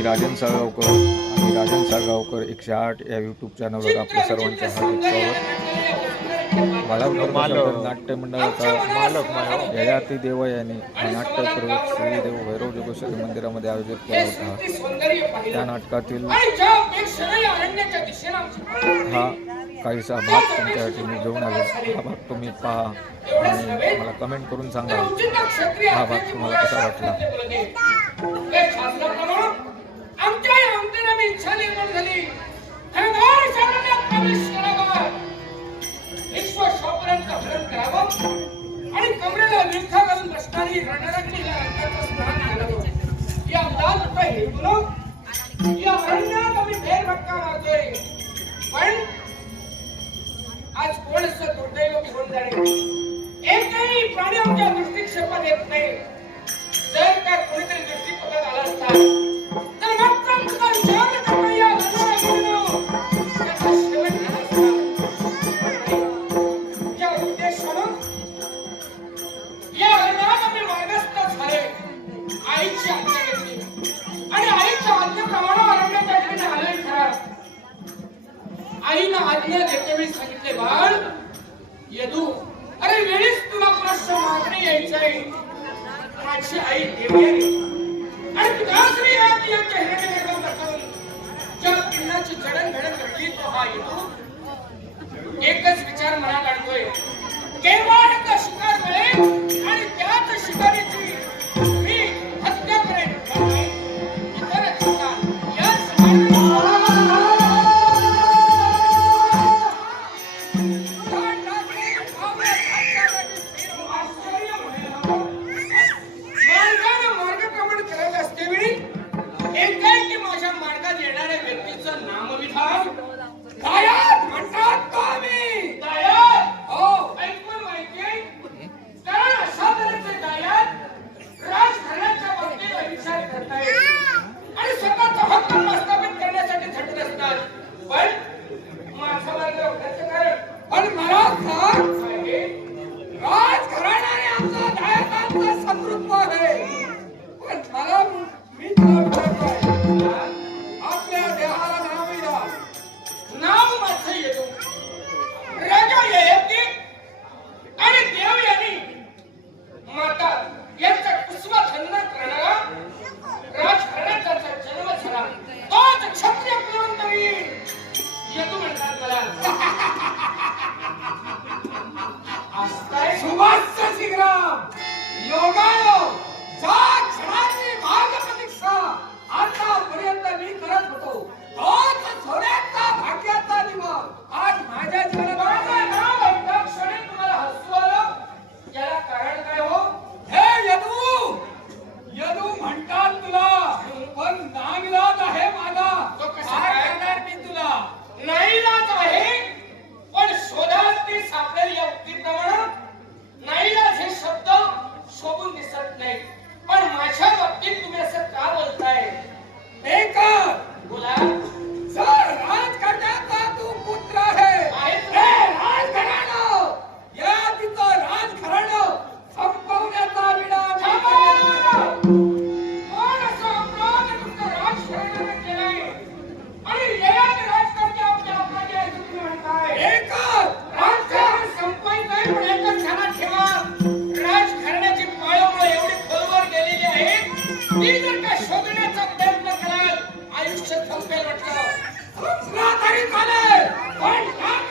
मी राजन साळगावकर आणि राजन साळगावकर एकशे आठ या यूट्यूब चॅनलवर आपल्या सर्वांच्या हार्दिक स्वागत. बाळापूर नाट्य मंडळाचा मालक. ययाती देव यांनी हा नाट्यप्रयोग श्रीदेव भैरव जोगेश्वरी मंदिरामध्ये आयोजित केला होता. त्या नाटकातील हा काहीसा भाग तुमच्यासाठी मी घेऊन आलो. हा भाग तुम्ही पहा आणि मला कमेंट करून सांगा. हा भाग तुम्हाला कसा वाटला? आमच्या आमदाराने इच्छा निर्माण झाली. Your mind. करत नाही. पण माझ्या बाबतीत तुम्ही असं का बोलताय? हे का? गुलाब भविष्य संपेल म्हटलं म्हातारी चालेल पण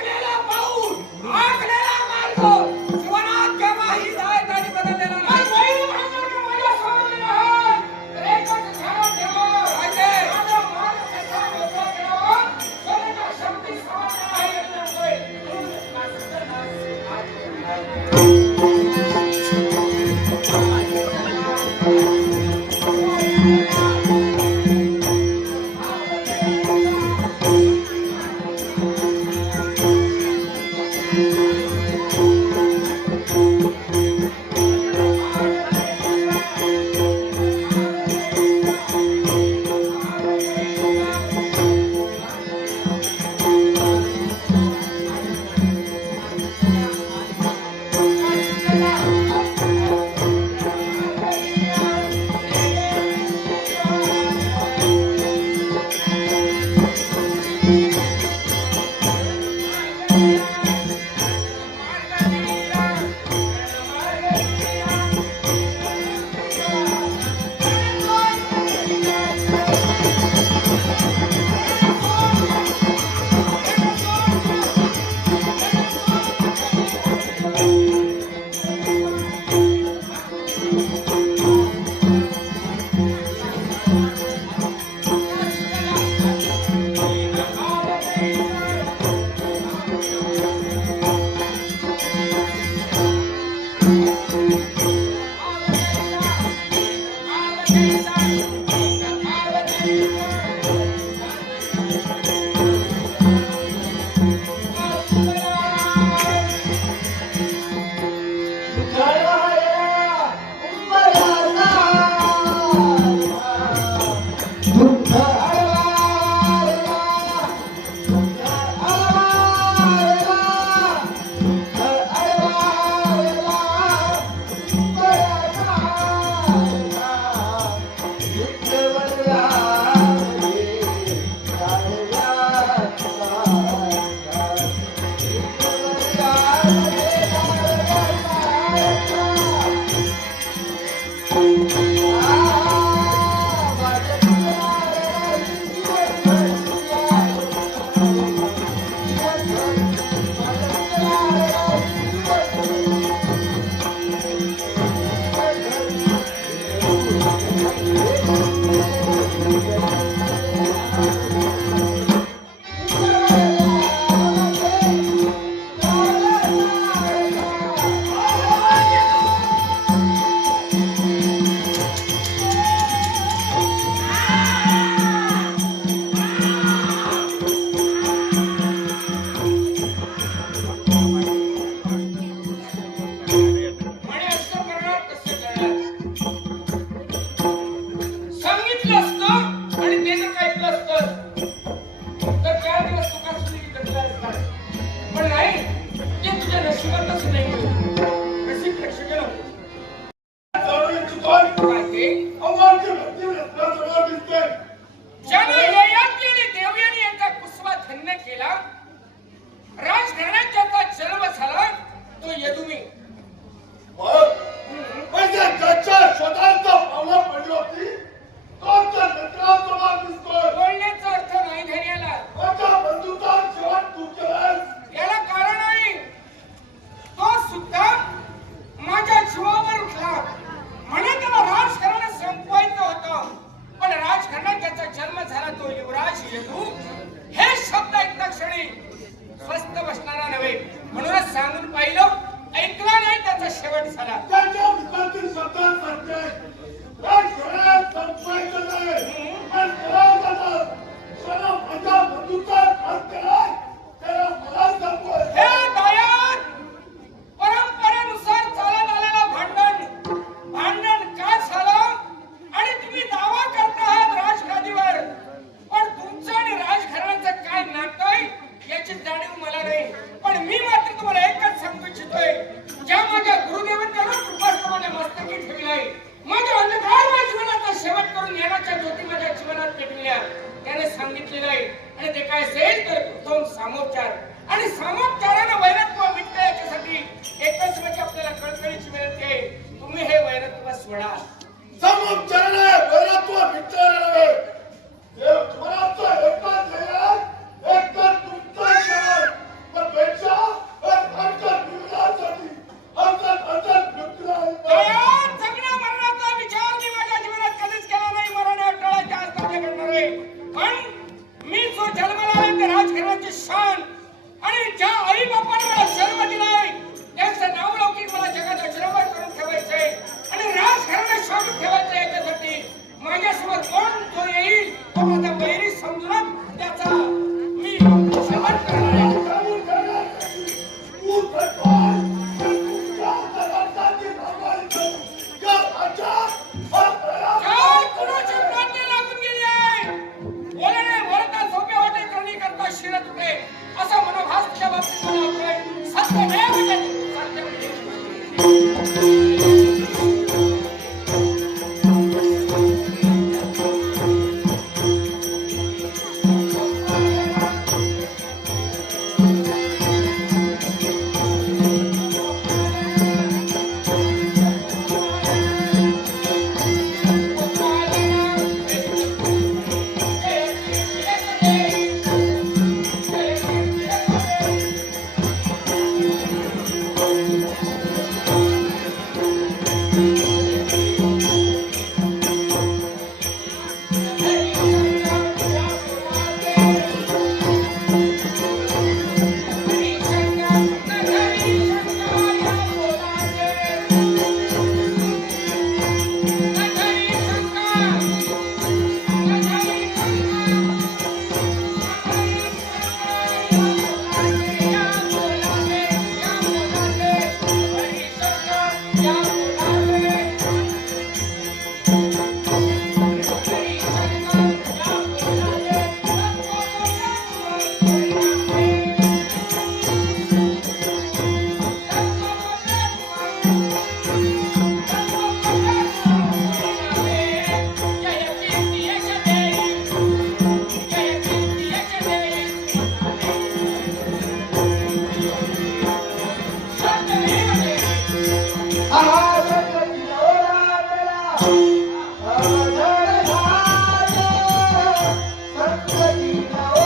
Oh.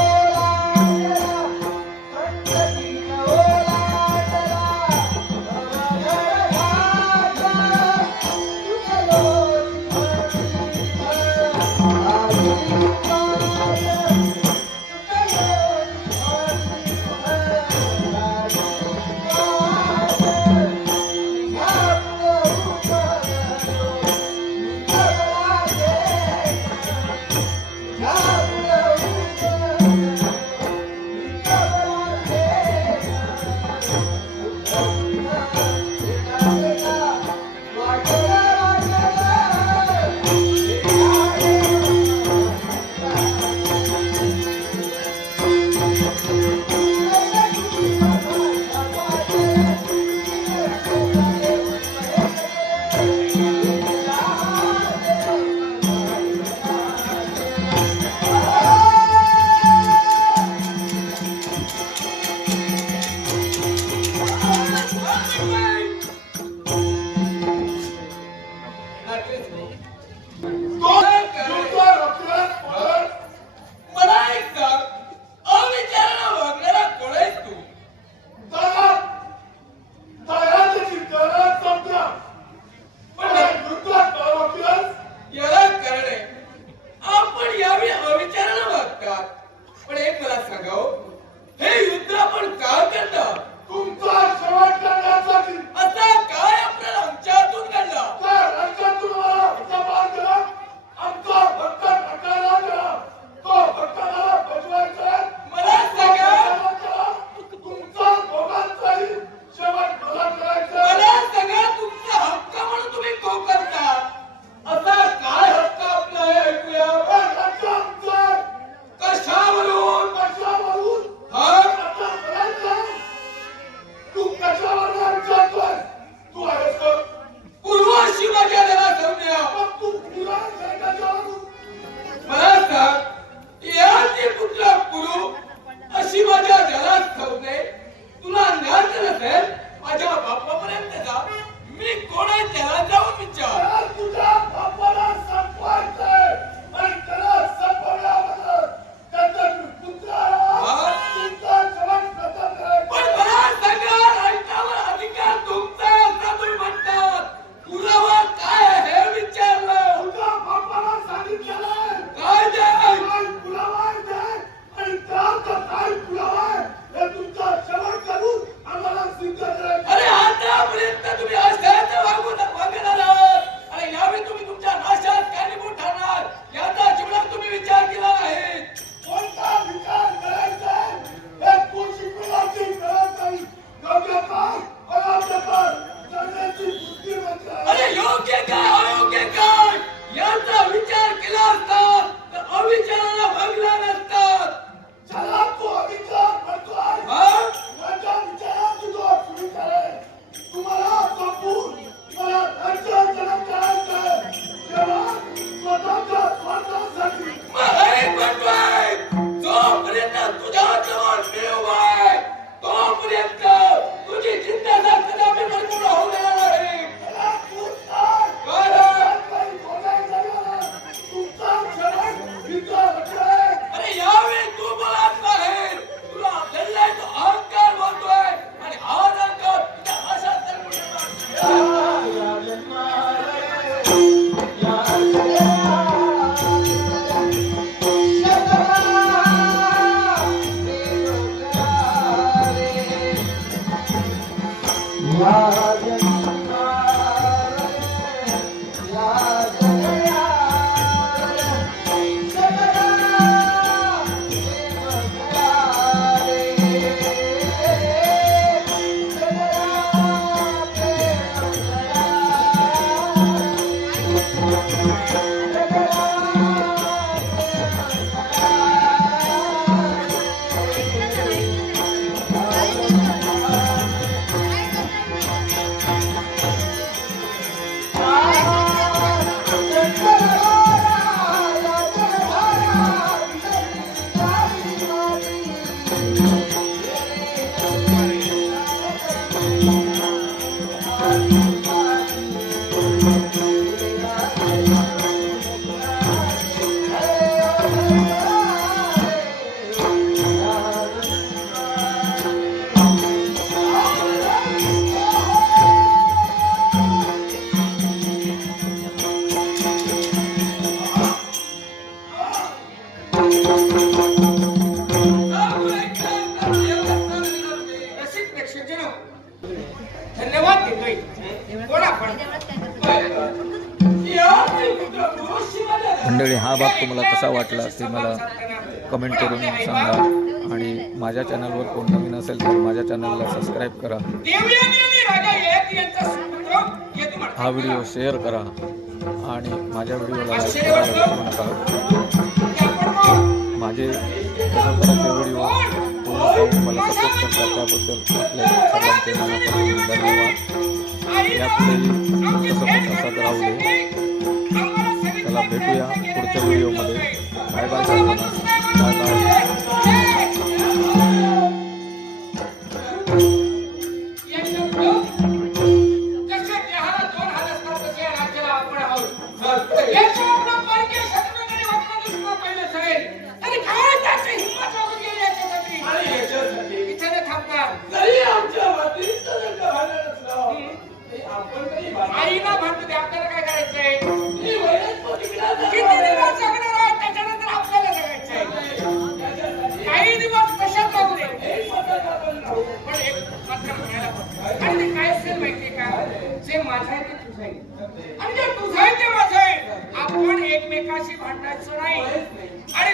ठाकरेच glória. कसा वाटला ते मला कमेंट करून सांगा. आणि माझ्या चॅनलवर कोण नवीन असेल तर माझ्या चॅनलला सबस्क्राईब करा. हा व्हिडिओ शेअर करा. आणि माझ्या व्हिडिओला लाईक करायला विसरू नका माझे खरोखरचे व्हिडिओ मला सपोर्ट करतात त्याबद्दल आपल्या सर्वांचे मनापासून धन्यवाद. यापुढेही तसं पण राहू दे. चला भेटूया पुढच्या व्हिडिओमध्ये. Bye bye bye bye. जसे देहाला दोन म्हणजे माझा आहे ते तुझा आहे आणि जे आहे ते माझं आहे आपण एकमेकाशी भांडायचं नाही. आणि